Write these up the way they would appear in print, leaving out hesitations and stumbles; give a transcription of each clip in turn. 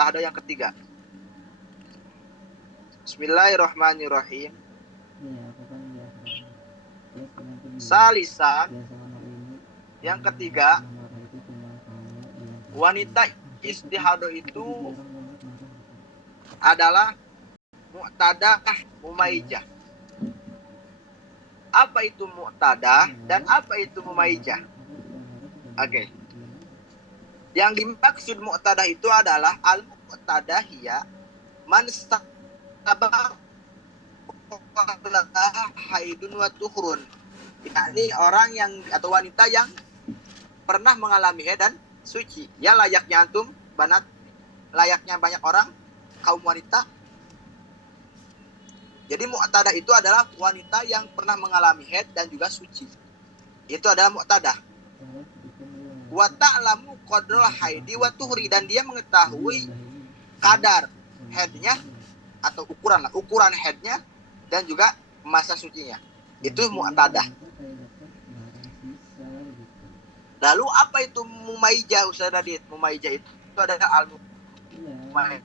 mu'tahadah yang ketiga. Bismillahirrahmanirrahim. Salisan, yang ketiga, wanita istihadah itu adalah mu'tadah mumaijah. Apa itu mu'tadah dan apa itu mumaijah? Oke. Yang dimaksud mu'tadah itu adalah al-mu'tadah hiya man sabaq haidun wa tuhrun. Ini orang yang atau wanita yang pernah mengalami haid dan suci. Ya layaknya antum, banat, layaknya banyak orang, kaum wanita. Jadi mu'tadah itu adalah wanita yang pernah mengalami haid dan juga suci. Itu adalah mu'tadah. Wa ta'lamu qadral haidi wa tuhri, dan dia mengetahui kadar haidnya atau ukuran haidnya dan juga masa sucinya. Itu mu'tadah. Lalu apa itu mumaijah, Ustaz Radit? Mumaijah itu adalah al-mumaijah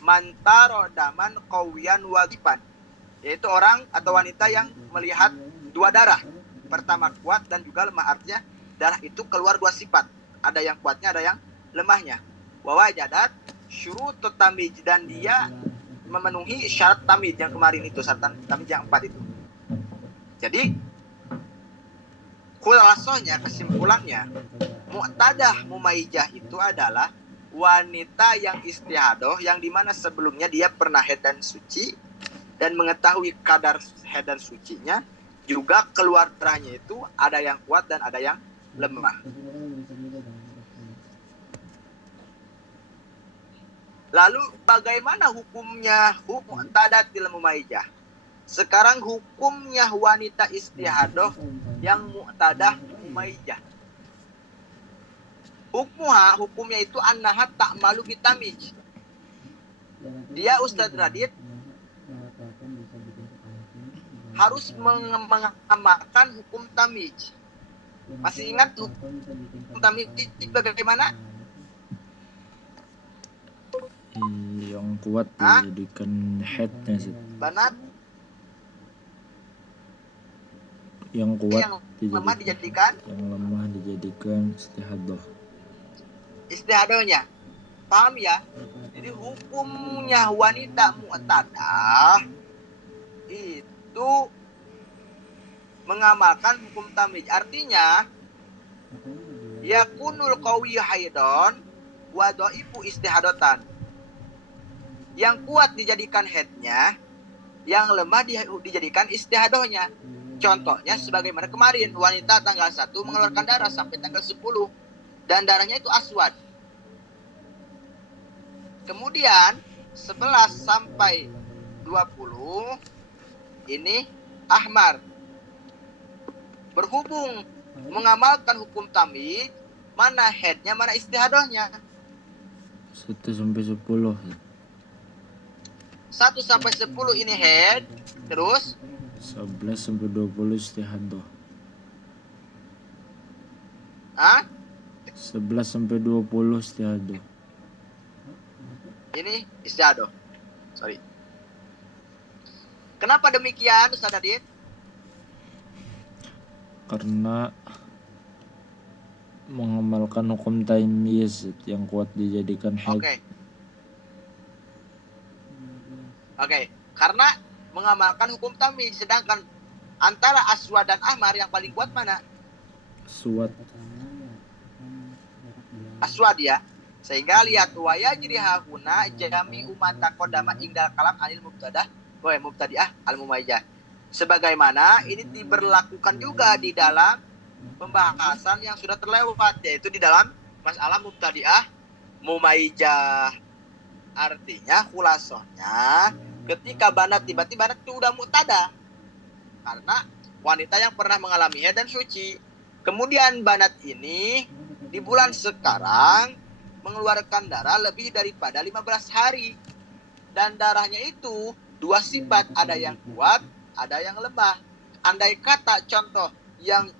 mantaro daman qawiyan wajiban, yaitu orang atau wanita yang melihat dua darah, pertama kuat dan juga lemah. Artinya darah itu keluar dua sifat, ada yang kuatnya ada yang lemahnya. Wa wajadat syurutut tamyiz, dan dia memenuhi syarat tamyiz yang kemarin itu, syarat tamyiz yang 4 itu. Jadi khulasohnya, kesimpulannya, mu'tadah mumaijah itu adalah wanita yang istihadah, yang dimana sebelumnya dia pernah haid dan suci dan mengetahui kadar haid dan sucinya, juga keluar darahnya itu ada yang kuat dan ada yang lemah. Lalu bagaimana hukumnya mu'tadatil mumaijah? Sekarang hukumnya wanita istihadah yang mu'tadah mumaijah. Hukumnya itu annaha ta'malu bitamyiz. Dia, Ustaz Radit, harus mengamalkan hukum tamyiz. Masih ingat hukum tamyiz bagaimana? Yang kuat dijadikan headnya sih. Banat. Yang kuat yang lemah dijadikan, yang lemah dijadikan istihadahnya. Paham ya? Jadi hukumnya wanita mu'tadah itu mengamalkan hukum tamyiz. Artinya yakunul qawi haidon wa dhaifu istihadatan. Yang kuat dijadikan headnya, yang lemah dijadikan istihadahnya. Contohnya sebagaimana kemarin, wanita tanggal 1 mengeluarkan darah sampai tanggal 10 dan darahnya itu aswad. Kemudian 11 sampai 20 ini ahmar. Berhubung mengamalkan hukum tamyiz, mana headnya, mana istihadahnya. 1 sampai 10. 1 sampai 10 ini head, terus 11 sampai 20 istihadah. 11 sampai 20 istihadah. Ini istihadah. Sorry. Kenapa demikian, Ustaz Adit? Karena mengamalkan hukum tamyiz yang kuat dijadikan head. Oke. Karena mengamalkan hukum tamyiz, sedangkan antara aswad dan ahmar yang paling kuat mana? Aswad ya. Sehingga lihat wa yajri hahuna jami umata qadama ingdal kalam anil mubtadah wa mubtadi'ah al mumaijah. Sebagaimana ini diberlakukan juga di dalam pembahasan yang sudah terlewat, yaitu di dalam masalah mubtadi'ah mumaijah. Artinya khulasohnya, ketika banat tiba-tiba itu udah mu'tadah karena wanita yang pernah mengalami haid dan suci. Kemudian banat ini di bulan sekarang mengeluarkan darah lebih daripada 15 hari. Dan darahnya itu dua sifat, ada yang kuat, ada yang lemah. Andai kata contoh yang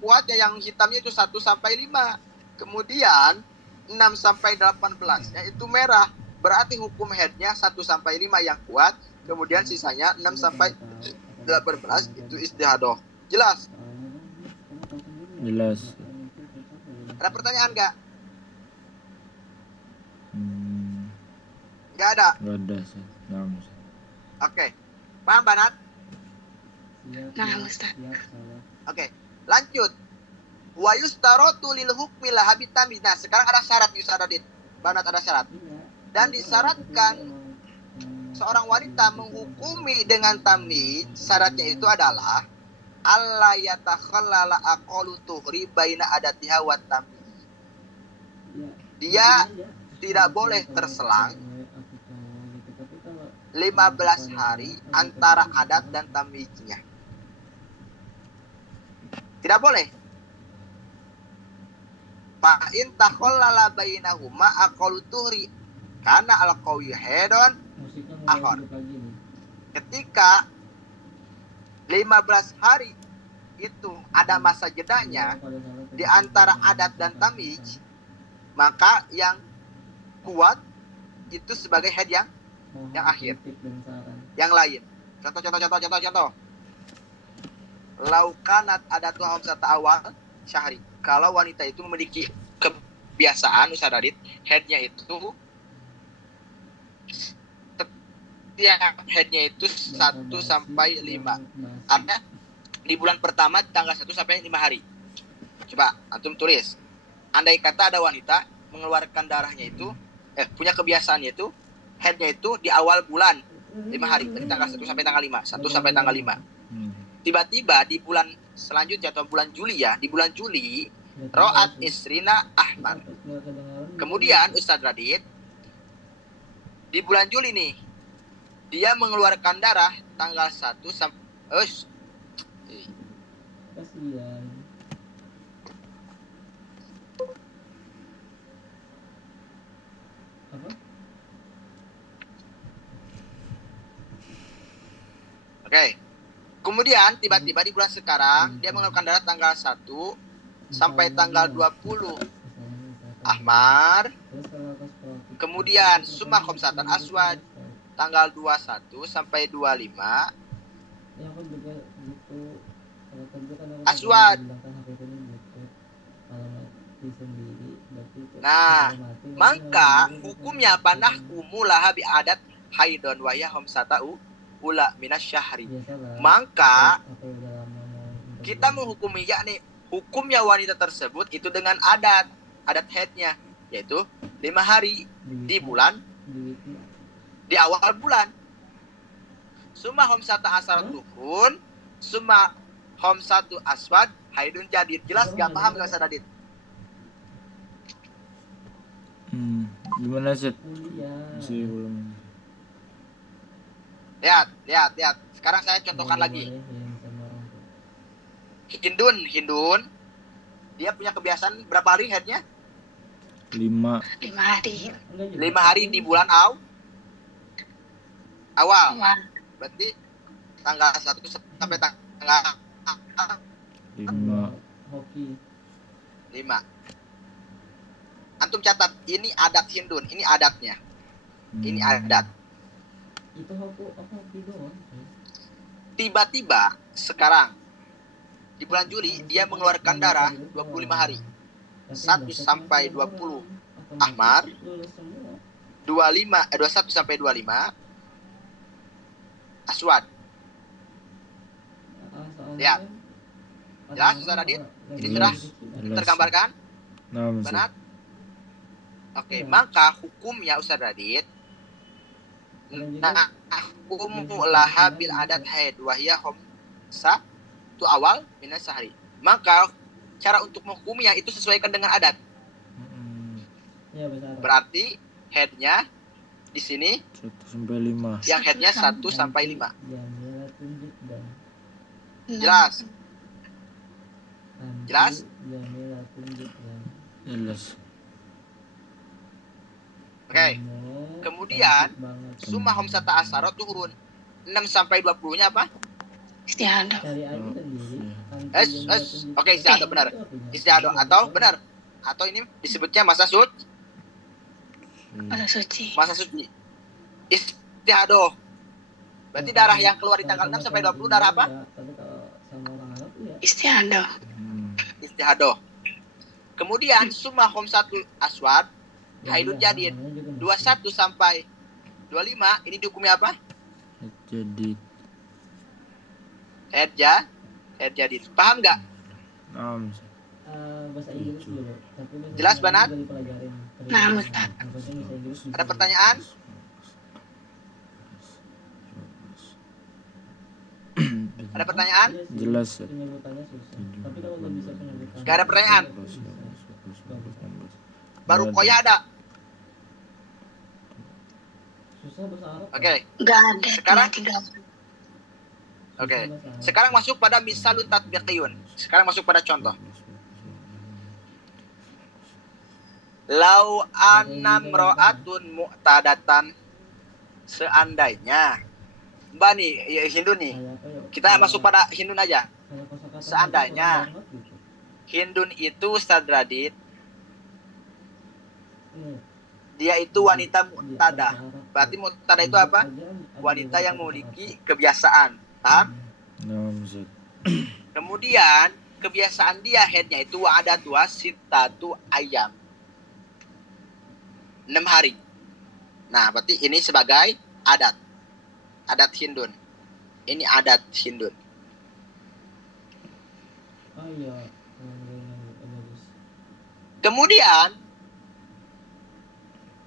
kuatnya, yang hitamnya itu 1 sampai 5. Kemudian 6 sampai 18-nya itu merah. Berarti hukum headnya 1 sampai 5 yang kuat. Kemudian sisanya 6 sampai 18 itu istihadoh. Jelas? Jelas. Ada pertanyaan nggak? Hmm, Nggak ada. nggak ada Ustaz. Nah, Ustaz. Oke. Paham, Banat? Nah, Ustaz. Oke. Lanjut. Wa yustarotu lil hukmi lahabi tamyiz. Nah, sekarang ada syarat nih, Ustaz Adit. Banat ada syarat. Dan disyaratkan seorang wanita menghukumi dengan tamyiz, syaratnya itu adalah alla yatakhallala aqalu tuhri baina adatiha wa tamyiz. Dia tidak boleh terselang 15 hari antara adat dan tamyiznya. Tidak boleh. Fa in takhallala bainahuma aqalu tuhri karena al-qawiyyu hedon ahon. Ketika 15 hari itu ada masa jedanya di antara adat dan tamyiz, maka yang kuat itu sebagai head yang akhir. Yang lain. Contoh. Laukanat adatu hamsata awal syahri. Kalau wanita itu memiliki kebiasaan Ustaz Adit, headnya itu setiap headnya itu 1 sampai 5. Artinya di bulan pertama tanggal 1 sampai 5 hari. Coba antum tulis. Andai kata ada wanita mengeluarkan darahnya itu punya kebiasaannya itu headnya itu di awal bulan 5 hari, dari tanggal 1 sampai tanggal 5, 1 sampai tanggal 5. Tiba-tiba di bulan selanjutnya atau bulan Juli ya, di bulan Juli Ro'at Isrina Ahmar. Kemudian Ustadz Radit di bulan Juli nih dia mengeluarkan darah tanggal 1 sampai kasihan. Apa? Oke. Kemudian tiba-tiba di bulan sekarang dia mengeluarkan darah tanggal 1 sampai tanggal 20 Ahmar. Kemudian Summa Khomsatan Aswad tanggal 21 sampai 25 Ya aku juga gitu. Kalau kerja kan aku Aswad. bilangkan HP ini gitu. Kalau mati sendiri berarti itu Nah, kalau mati, maka berarti hukumnya panah umulaha bi adat haidon wa ya khomsatau ula minas syahri. biasalah. Maka Apa udah lama mau kita menghukumi yakni hukumnya wanita tersebut itu dengan adat headnya, yaitu 5 hari di bulan di awal bulan. Summa homsata asar tuhun, summa homsatu aswad haidun jadid. Jelas gak paham gak Ustaz Adit? Gimana Ustaz? kuliah. Masih belum. Lihat. Sekarang saya contohkan lagi. Hindun. Dia punya kebiasaan berapa hari headnya? 5. 5 hari. 5 hari di bulan awal. Berarti tanggal 1 sampai tanggal 5. Hoki. 5. Antum catat, ini adat Hindun, ini adatnya. Ini adat. Itu hoki doang. Tiba-tiba sekarang di bulan Juli dia mengeluarkan darah 25 hari. 1 sampai 20 Ahmar. 21 sampai 25 Aswad. Lihat. Jelas Ustaz Adit? Ini sudah tergambarkan? Nah, Ustaz. Benar? Oke, maka hukumnya Ustaz Radit hukum laha bil adat haid wahya khomsa itu awal minas sehari. Maka cara untuk menghukumnya itu sesuaikan dengan adat. Ya, Berarti headnya di sini 1 sampai 5. yang headnya 1 sampai 5. Jamila tunjuk dan Jelas? Jelas? Jamila tunjuk dan Jelas. Oke. Kemudian summa homsata asarot turun 6 sampai 20-nya apa? Istiadah. cari aja sendiri. Oke, istiadah benar. Istiadah atau benar. atau ini disebutnya masa suci. Masa suci. Masa suci. Istihadoh. Berarti darah yang keluar di tanggal 6 sampai 20 darah apa? Tapi kalau sama orang Arab ya Istiadah. Istihadoh. Kemudian summa khamsatul aswad haidun jadid 21 sampai 25 ini dihukumi apa? Jadi Haid jadid. Paham nggak? bahasa Inggris dulu. Tapi bahasa Jelas, Inggris Banat? juga dipelajarin. Nah, Ustaz. Yang penting bahasa Inggris bisa. Ada pertanyaan? Ada pertanyaan? Iya sih, Jelas. penyebutannya susah. Tapi kalau udah bisa penyebutan. Gak ada pertanyaan? Baru koya ada. Susah bahasa Arab. Oke. Gak ada. Sekarang? Tinggal. Oke. Sekarang masuk pada misalun tatbiqiyun. Sekarang masuk pada contoh. Lau anam ro'atun mu'tadatan. Seandainya. Mbak nih, ya, Hindu nih. Kita masuk pada Hindun aja. Seandainya Hindun itu Ustaz Radit, dia itu wanita mu'tadah. Berarti mu'tadah itu apa? Wanita yang memiliki kebiasaan. Paham? Kemudian kebiasaan dia headnya itu ada dua sitatu ayam. 6 hari. Nah, berarti ini sebagai adat. Adat Hindun. Ini adat Hindun. Oh iya. Kemudian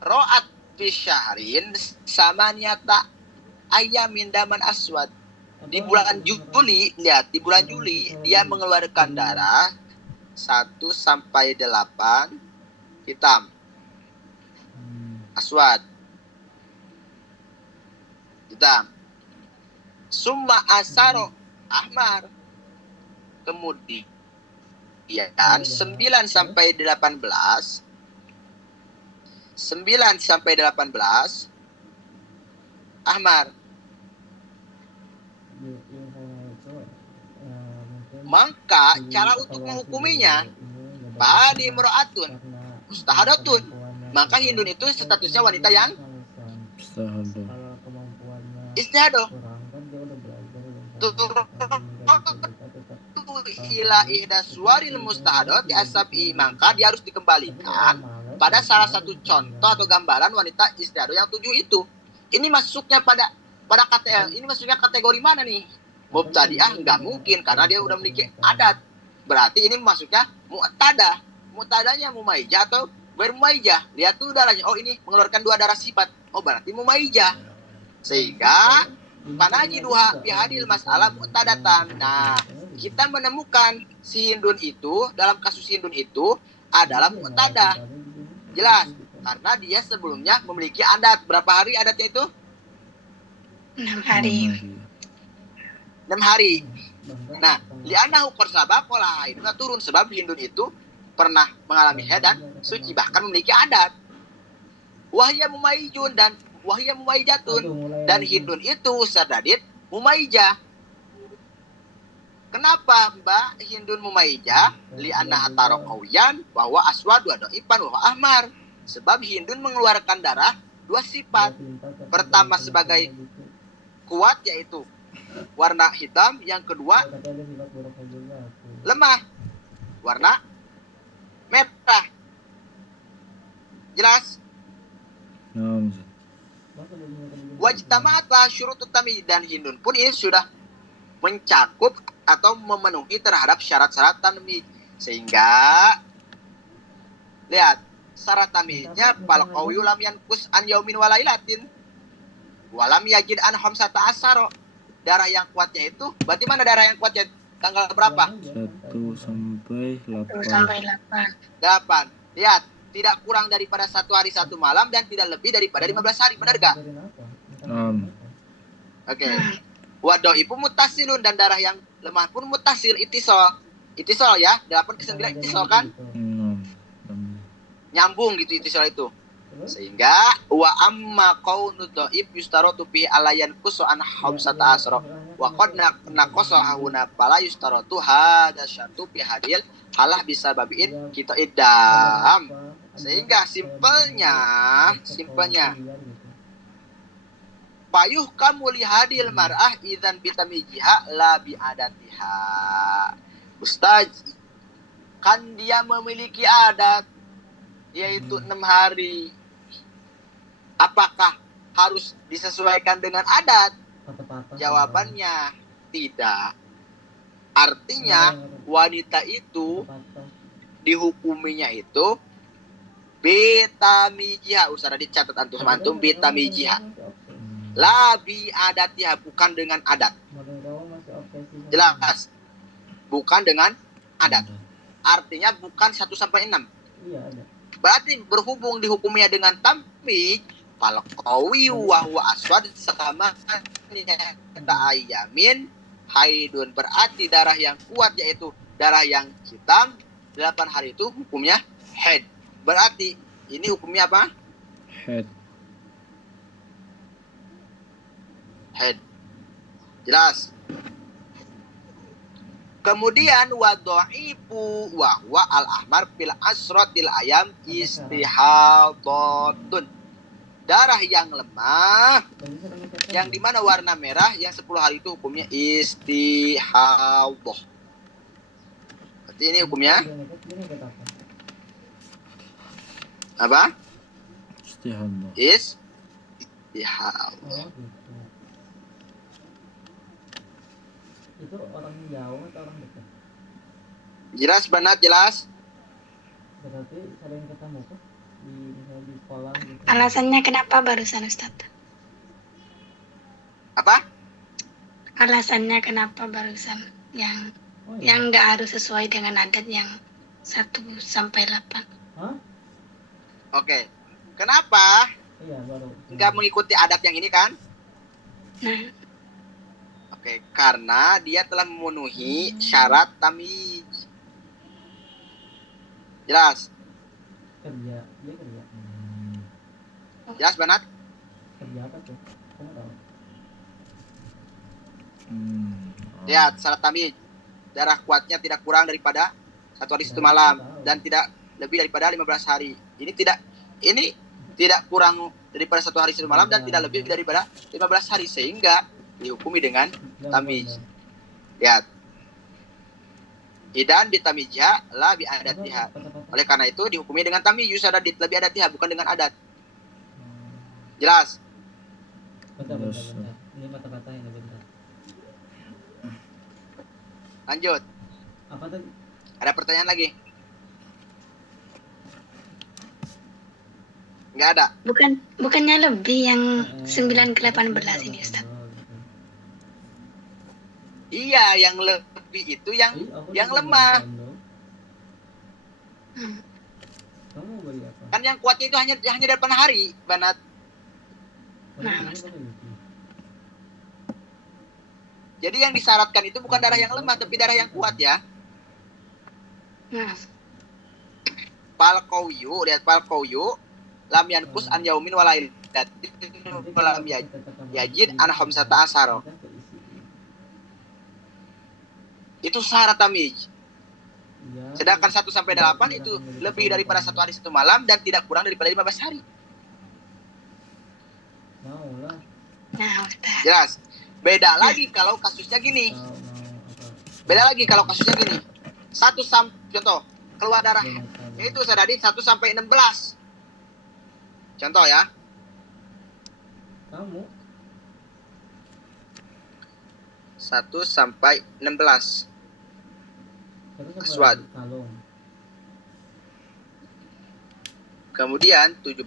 ro'at fisyahrin sama nyata ayamin daman aswad. Di bulan Juli, lihat, di bulan Juli dia mengeluarkan darah 1 sampai 8 hitam. Aswad. Hitam. Summa asaro ahmar. Kemudian 9 sampai 18 ahmar. Maka cara untuk menghukuminya badi mura'atun mustahadatun. Maka Hindun itu statusnya wanita yang istihadoh. Ila ihdas suwaril mustahadat di asabi, maka dia harus dikembalikan pada salah satu contoh atau gambaran wanita istihadoh yang 7 itu. Ini masuknya pada kategori, ini masuknya kategori mana nih? Mubtadi'ah nggak mungkin karena dia udah memiliki adat. Berarti ini masuknya mu'tadah. Mu'tadahnya mumaijah atau bermumaijah. Lihat tuh darahnya. Oh, ini mengeluarkan 2 darah sifat. Oh, berarti mumaijah. Sehingga panajiduha bihadil masalah mu'tadatan. Nah, kita menemukan si Hindun itu, dalam kasus Hindun itu adalah mu'tadah. Jelas. Karena dia sebelumnya memiliki adat. Berapa hari adatnya itu? 6 hari. 6 hari. Nah, li'annahu qarsaba qala Hindun turun sebab Hindun itu pernah mengalami haid dan suci, bahkan memiliki adat. Wahya mumaijun dan wahya mumaijatun, dan Hindun itu sadadit mumaijah. Kenapa Mbak Hindun mumaijah? Li'annaha taraqawiyan bahwa aswadu ipan wa ahmar. Sebab Hindun mengeluarkan darah 2 sifat. Pertama sebagai kuat yaitu warna hitam, yang kedua lemah warna merah. Jelas? Wajtama'atlah syurutut tamyiz, dan Hindun pun ini sudah mencakup atau memenuhi terhadap syarat-syarat tamyiz. Sehingga lihat syarat tamyiznya fal qawiyyu lam yanqus an yaumin walailatin walam yajid an khamsata asaro. Darah yang kuatnya itu, berarti mana darah yang kuatnya? Tanggal berapa? 1 sampai 8. 1 sampai 8. 8. Lihat, tidak kurang daripada 1 hari 1 malam dan tidak lebih daripada 15 hari. Benar gak? Oke. Wadoipu mutasilun, dan darah yang lemah pun mutasil, itisol. Itisol ya, 8 ke 9 itisol kan? Nyambung gitu itisol itu. Sehingga wa amma qaunu dhaif yustaratu fi alayan kusan khamsata asra wa qad naqasa hauna fala yustaratu hadza syartu fi hadil halah bisa babiin Ada- kita ada idam. apa, ada Sehingga kayak simpelnya, misalnya simpelnya kuliah gitu. payuh kamu lihadil mar'ah idzan bitamijiha la biadatiha. Ustaz, kan dia memiliki adat yaitu 6 hari. Apakah harus disesuaikan dengan adat? Patah-patah Jawabannya tidak. Artinya wanita itu patah-patah. dihukuminya itu bitamijiha. Usah dicatat antum bitamijiha. La biadatiha, bukan dengan adat. Modern kamu masih obsesi sama Jelas. Bukan dengan adat. Artinya bukan 1 sampai 6. ini. Iya ada. Berarti berhubung dihukumnya dengan tamij, fal qawi wa huwa aswad sama ayamin haidun, berarti darah yang kuat yaitu darah yang hitam 8 hari itu hukumnya haid. Berarti ini hukumnya apa? Head. Haid. Jelas. Kemudian wadha'ifu wa huwa al-ahmar fil asratil ayam istihadatun. Darah yang lemah Tadi saya mengucapkan yang dimana warna merah yang 10 hari itu hukumnya istihadah. Berarti ini hukumnya Ini apa? apa? Istihadah. Istihadah. Oh gitu. Itu orang jauh atau orang dekat? Jelas banget, jelas. Berarti sering ketemu tuh di misalnya di sekolah gitu. Alasannya kenapa barusan Ustadz? Apa? Alasannya kenapa barusan yang Oh, iya. yang nggak harus sesuai dengan adat yang 1 sampai 8. Hah? Oke. Kenapa Iya baru. nggak mengikuti adat yang ini kan? Nah, Oke, karena dia telah memenuhi syarat tamyiz. Jelas. Kerja, dia kerja. Jelas banget? Kerja apa tuh? Kamu tahu? Lihat syarat tamyiz. Darah kuatnya tidak kurang daripada 1 hari 1 malam dan tidak lebih daripada 15 hari. Ini tidak kurang daripada 1 hari 1 malam dan tidak lebih daripada 15 hari, sehingga dihukumi dengan tamyiz. Lihat. Idan bitamijha la bi adatiha. Oleh karena itu dihukumi dengan tamyiz, yusada lebih adatiha, bukan dengan adat. Jelas? Bentar. Ini mata-mata ini bentar. Lanjut. Apa tadi? Ada pertanyaan lagi? Enggak ada. bukannya lebih yang 9 ke 18 ini Ustadz. Iya, yang lebih itu yang lemah. Kamu beli apa? Kan yang kuatnya itu hanya 8 hari, Banat. Nah, Jadi yang disyaratkan itu bukan darah yang lemah, tapi darah yang kuat ya. Nah, Fal qawyu, lihat fal qawyu lam yankus an yaumin walail walam yajid an khamsata asaro. Itu syarat tamyiz. Sedangkan 1 sampai 8 itu lebih daripada 1 hari 1 malam dan tidak kurang daripada 15 hari. Mau lah. nah Ustadz. Jelas. Beda lagi kalau kasusnya gini. Beda lagi kalau kasusnya gini. Contoh, keluar darah itu sadadin 1 sampai 16. Contoh ya. Kamu 1 sampai 16. Aswad. Kalung. Kemudian 17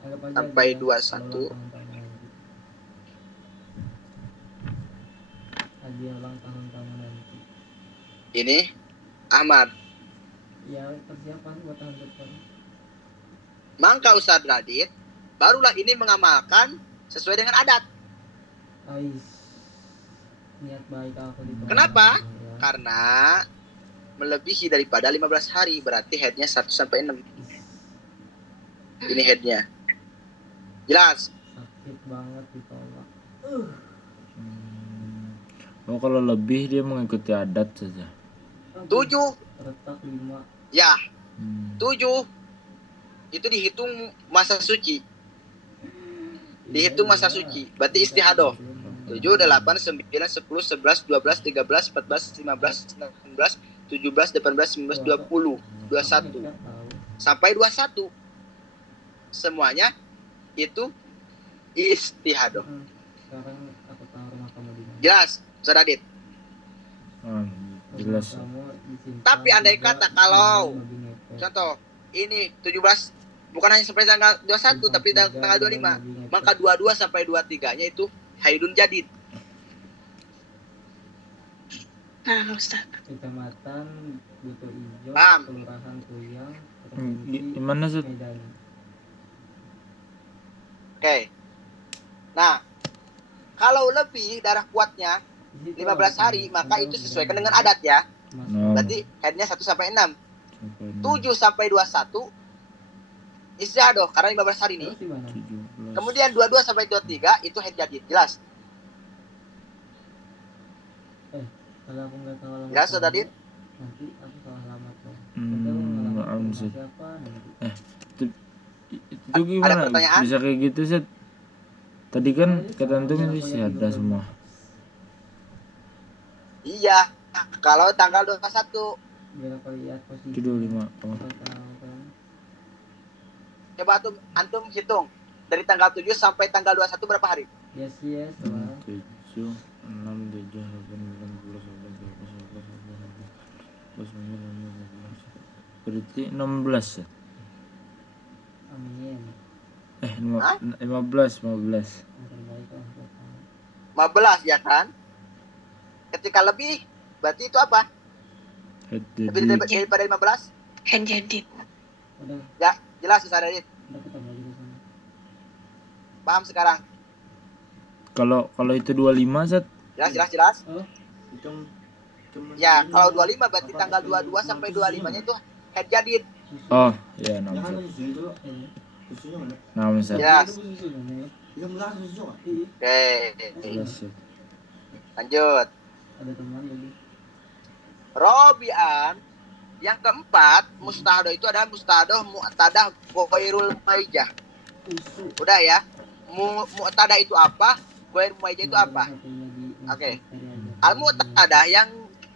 Anggap aja sampai dia 21. Hadiah ulang tahun kamu nanti. Ini Ahmad. Ya persiapan buat tahun depan. Maka Ustadz Radit barulah ini mengamalkan sesuai dengan adat. Ais. Niat baik aku di Kenapa? ya. Karena melebihi daripada 15 hari, berarti headnya 1 sampai 6. Ini headnya. Jelas? Sakit banget ditolak. Oh, kalau lebih dia mengikuti adat saja. 7 retak 5. ya, Hmm. 7 itu dihitung masa suci. Dihitung masa suci. Berarti istihadoh. 7, 8, 9, 10, 11, 12, 13, 14, 15, 16, 17, 18, 19, 20, 21 sampai 21. Semuanya itu istihadoh. Sekarang aku tahu rumah kamu di mana. Jelas, Ustaz Adit. Jelas. Tapi andai kata kalau contoh ini 17 bukan hanya sampai tanggal 21 tapi tanggal 25, maka 22 sampai 23-nya itu haidun jadid. Nah, Ustaz. Kecamatan Buto Ijo, Paham. Kelurahan Kuyang, Gimana sih? Medan. Oke. Nah, kalau lebih darah kuatnya 15 hari, maka itu sesuaikan dengan adat ya. No. Berarti haidnya 1 sampai 6. Sampai 7 sampai 21 istihadoh karena 15 hari nih. Terus di mana? 17. Kemudian 22 sampai 23 itu haid jadid. Jelas. Kalau aku nggak tahu alamat Jelas, kamu, Ustaz Adit? nanti aku salah alamat kok. Maaf sih. Siapa nanti? Itu gimana? Ada pertanyaan? Bisa kayak gitu sih. Tadi kan kata antum ini ada semua. Iya. Kalau tanggal 21 Biar aku lihat posisi. Itu 25. Oh. Aku tahu kan. coba antum hitung dari tanggal 7 sampai tanggal 21 berapa hari? Yes, lah. 7, 6, 7, 8, 9, 10, 11, 12, 13, 14, 15, 16, 17. Berarti 16 ya? Amin. Hah? 15. Yang terbaik lah buat kamu. 15 ya kan? Ketika lebih berarti itu apa? Lebih Jadi daripada 15? Haid jadid. Udah, Ya, jelas Ustaz Adit. udah kita bagi di sana. Paham sekarang? kalau itu 25 Zat. Jelas. Oh, Ya, kalau 25 berarti tanggal 22 sampai 25-nya itu haid jadid. Oh, ya 6. ini. 6 Zat. Jelas. Susu nih. Oke. Jelas ya. Lanjut. Ada teman jadi. Robian yang keempat, mustahdoh itu adalah mustahdoh mu'tadah ghairul maijah. Udah ya. Mu'tadah itu apa? Ghairul maijah itu apa? Oke. Al-mu'tadah yang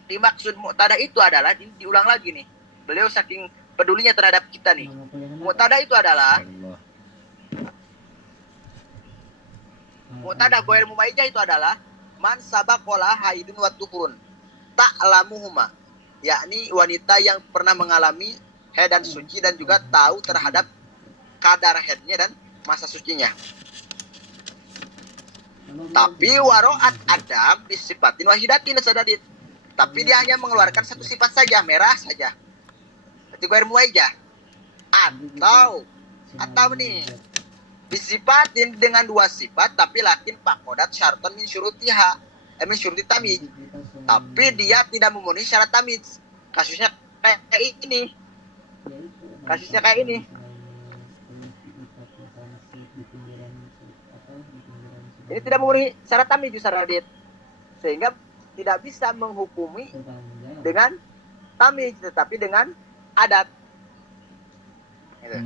dimaksud mu'tadah itu adalah diulang lagi nih. Beliau saking pedulinya terhadap kita nih. Mu'tadah itu adalah Allah. mu'tadah ghairul maijah itu adalah man sabaqola haidun wa tuhurun ta'lamuhuma, yakni wanita yang pernah mengalami haid dan suci dan juga tahu terhadap kadar haidnya dan masa sucinya. Tapi waro'at adam disifatin wahidatin sadadit. Tapi dia hanya mengeluarkan satu sifat saja, merah saja. Itu ghair muwaijah. Atau nih disifatin dengan dua sifat tapi lakin pakodat syarton min syurutiha min syuruti tamyiz. Tapi dia tidak memenuhi syarat tamyiz. Kasusnya kayak ini. Kasusnya kayak ini. Ini tidak memenuhi syarat tamyiz Ustaz Radit. Sehingga tidak bisa menghukumi dengan tamyiz tetapi dengan adat. Gitu.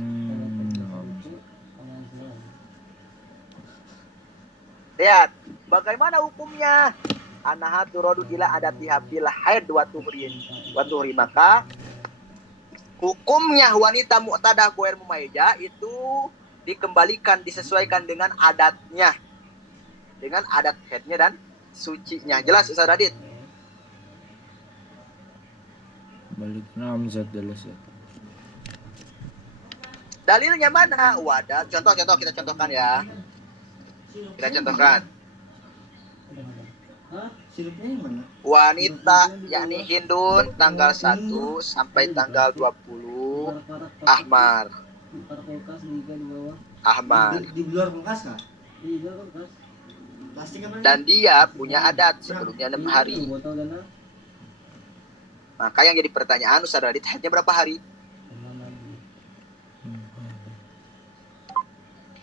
Lihat, bagaimana hukumnya? Anaha turadu ila adatiha bil haid wa tuhri. Maka hukumnya wanita mu'tadah ghair mumayyizah itu dikembalikan, disesuaikan dengan adatnya. Dengan adat haidnya dan sucinya. Jelas Ustaz Radit? Balik 6 Zat jelas ya. Dalilnya mana? Wadah, contoh kita contohkan ya. Kita contohkan. Wanita yakni Hindun tanggal 1 sampai tanggal 20 Ahmar. Di luar kulkas kah? Plastik apa? Dan dia punya adat sebelumnya 6 hari. Maka yang jadi pertanyaan Ustaz Radit, haidnya berapa hari?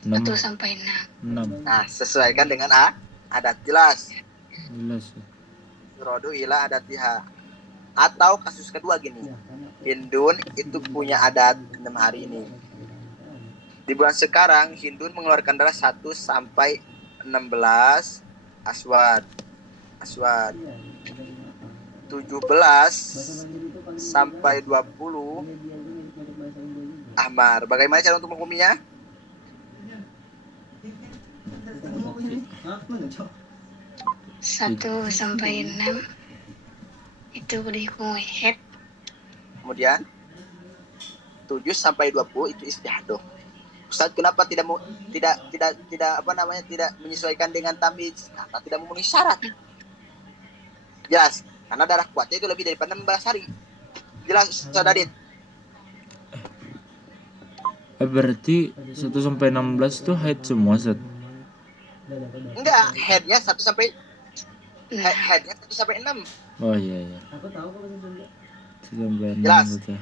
6. 1 sampai 6. Nah, sesuaikan dengan adat. Jelas. Jelas ya. Rodu ila adatiha. Atau kasus kedua gini, Hindun itu punya adat 6 hari ini. Di bulan sekarang Hindun mengeluarkan darah 1 sampai 16 Aswad. 17 sampai 20 Ahmar. Bagaimana cara untuk menghukuminya? Hah? Mana, Cok? 1 sampai 6 itu dihukum head. Kemudian 7 sampai 20 itu istihadoh. Ustaz, kenapa tidak menyesuaikan dengan tamyiz? Karena tidak memenuhi syarat. Jelas, karena darah kuatnya itu lebih daripada 16 hari. Jelas, Ustaz Adit. Berarti 1 sampai 16 tuh haid semua, Ustaz. Enggak, headnya 1 sampai Nah, headnya 1 sampai 6. Oh iya. Aku tahu kok bahasa Sunda. 1 sampai 6 Jelas. betul.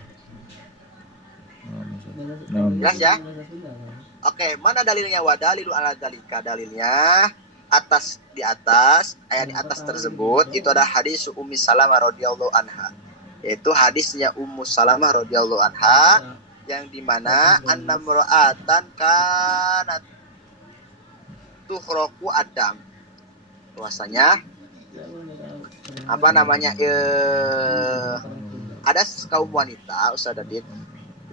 Jelas ya? Bahasa Sunda, kan? Oke, mana dalilnya? Wa dalilu ala dalika. Dalilnya di atas ayat di atas tersebut itu ada hadis Ummi Salamah radhiyallahu anha. Yaitu hadisnya Ummu Salamah radhiyallahu anha yang dimana annamra'atan kanat tuhroku adam. Bahwasanya ada kaum wanita Ustaz Adit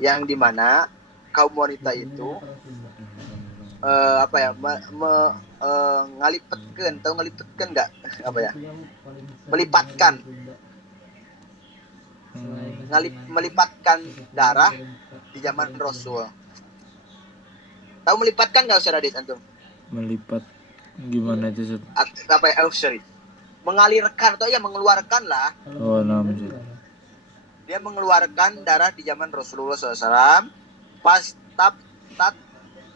yang dimana kaum wanita itu ngalipetkeun, tahu ngalipetkeun enggak? Melipatkan melipatkan darah di zaman Rasul. Tahu melipatkan enggak Ustaz Adit antum? Melipat gimana itu, Ustaz? Mengalirkan atau ya mengeluarkan lah. Oh, Ustaz. Dia mengeluarkan darah di zaman Rasulullah SAW. Pas tat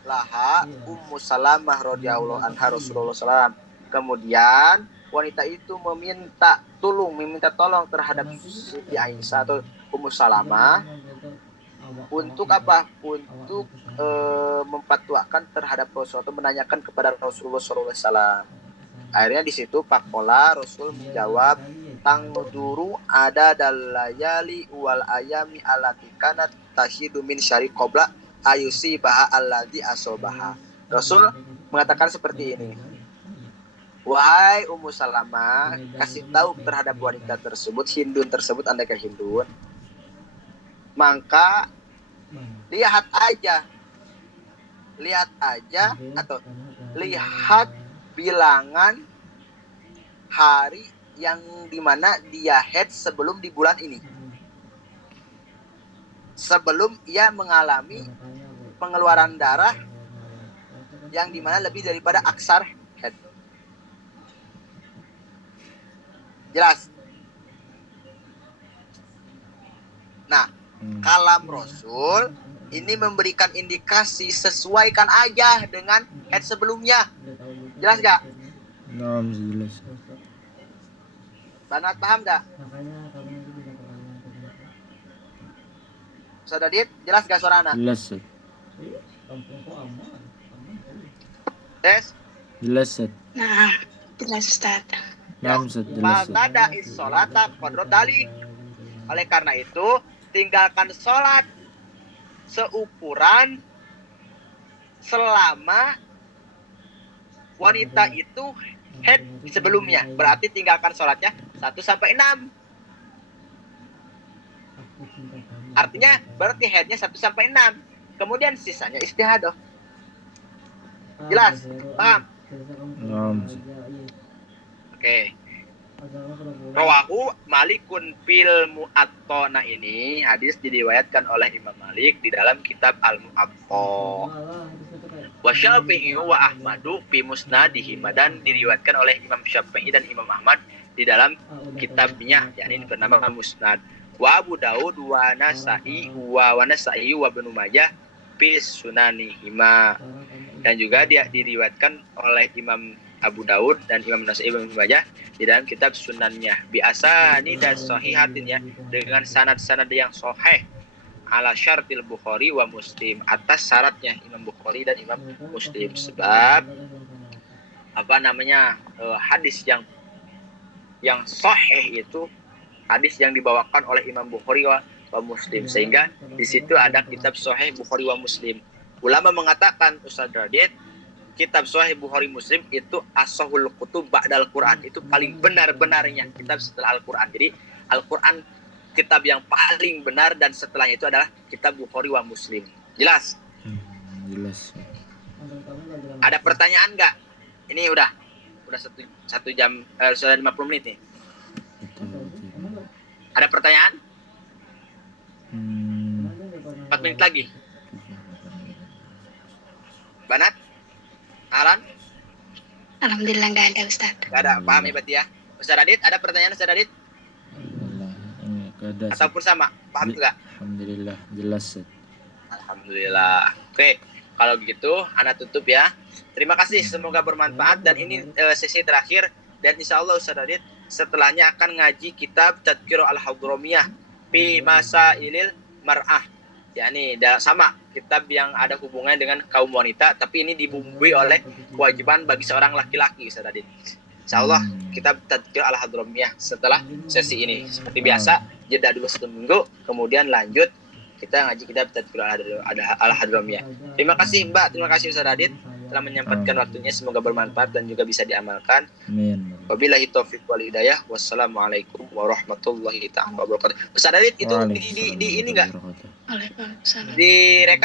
laha Ummu Salamah radhiyallahu anha Rasulullah SAW. Kemudian wanita itu meminta tolong terhadap Siti Aisyah atau Ummu Salamah untuk apa? Untuk memfatwakan terhadap Rasul atau menanyakan kepada Rasulullah SAW. Akhirnya di situ Pakola Rasul menjawab, tangduru ada dalayali wal ayami alati kanat tashidu min syari qabla ayusi baha alladhi asobaha. Rasul mengatakan seperti ini, wahai Ummu Salamah, kasih tahu terhadap wanita tersebut, Hindun tersebut, andai ke Hindun, maka lihat aja atau lihat bilangan hari yang dimana dia head sebelum di bulan ini, sebelum ia mengalami pengeluaran darah yang dimana lebih daripada aksar head. Jelas? Nah, kalam Rasul ini memberikan indikasi, sesuaikan aja dengan head sebelumnya. Jelas gak? Jelas. Banat paham gak? Ustaz Adit, jelas gak suarana? Jelas, Ustaz. Tes? Jelas, Ustaz. nah, jelas Ustaz. Ustaz, jelas. Ustaz. Maltada is-sholata qadra dalik. Oleh karena itu, tinggalkan sholat seukuran selama wanita itu head sebelumnya. Berarti tinggalkan sholatnya 1 sampai 6. Artinya berarti headnya 1 sampai 6. Kemudian sisanya istihadah. Jelas? Paham? Oke. Rawahu Malikun fil Mu'atta. Nah, ini hadis diriwayatkan oleh Imam Malik di dalam kitab Al-Mu'atta. Wa Syafi'i wa Ahmadu fi musnadihi, dan diriwayatkan oleh Imam Syafi'i dan Imam Ahmad di dalam kitabnya, yakni bernama Musnad. Wa Abu Daud wa Nasa'i wa Ibnu Majah fi sunanihima, dan juga dia diriwayatkan oleh Imam Abu Daud dan Imam Nasa'i Ibnu Majah di dalam kitab sunannya biasani dan sahihatin, ya, dengan sanad-sanad yang sahih ala syartil Bukhari wa Muslim, atas syaratnya Imam Bukhari dan Imam Muslim. Sebab hadis yang sahih itu hadis yang dibawakan oleh Imam Bukhari wa Muslim, sehingga di situ ada kitab Sahih Bukhari wa Muslim. Ulama mengatakan, Ustaz Radit, kitab Sahih Bukhari Muslim itu as-sahihul kutub ba'dal Quran, itu paling benar-benarnya kitab setelah Al-Quran. Jadi Al-Quran kitab yang paling benar, dan setelahnya itu adalah kitab Bukhari wa Muslim. Jelas? Jelas. Ada pertanyaan nggak? Ini udah satu jam, sudah 50 menit nih. Ada pertanyaan? 4 menit lagi. Banat? Alan? Alhamdulillah nggak ada Ustaz. Gak ada, paham ya berarti ya. Ustaz Radit, ada pertanyaan Ustaz Radit? Alhamdulillah. Ini keadaan. Ataupun sama? Paham juga? Alhamdulillah jelas. Alhamdulillah. Oke, kalau gitu Ana tutup ya. Terima kasih, semoga bermanfaat, dan ini sesi terakhir, dan insya Allah Ustaz Radit setelahnya akan ngaji kitab Tadhkirah Al-Hadramiyah fi Masailil Mar'ah. Ya ini sama kitab yang ada hubungannya dengan kaum wanita, tapi ini dibumbui oleh kewajiban bagi seorang laki-laki Ustaz Radit. Insya Allah kitab Tadhkirah Al-Hadramiyah setelah sesi ini. Seperti biasa, jeda dulu 1 minggu, kemudian lanjut kita ngaji kitab Tadhkirah Al-Hadramiyah. Terima kasih Mbak, terima kasih Ustaz Radit telah menyempatkan waktunya, semoga bermanfaat dan juga bisa diamalkan. Amin. Wabillahi taufiq wal hidayah. Wassalamualaikum warahmatullahi taala wabarakatuh. Ustaz Radit itu di ini enggak? Waalaikumsalam. Direkam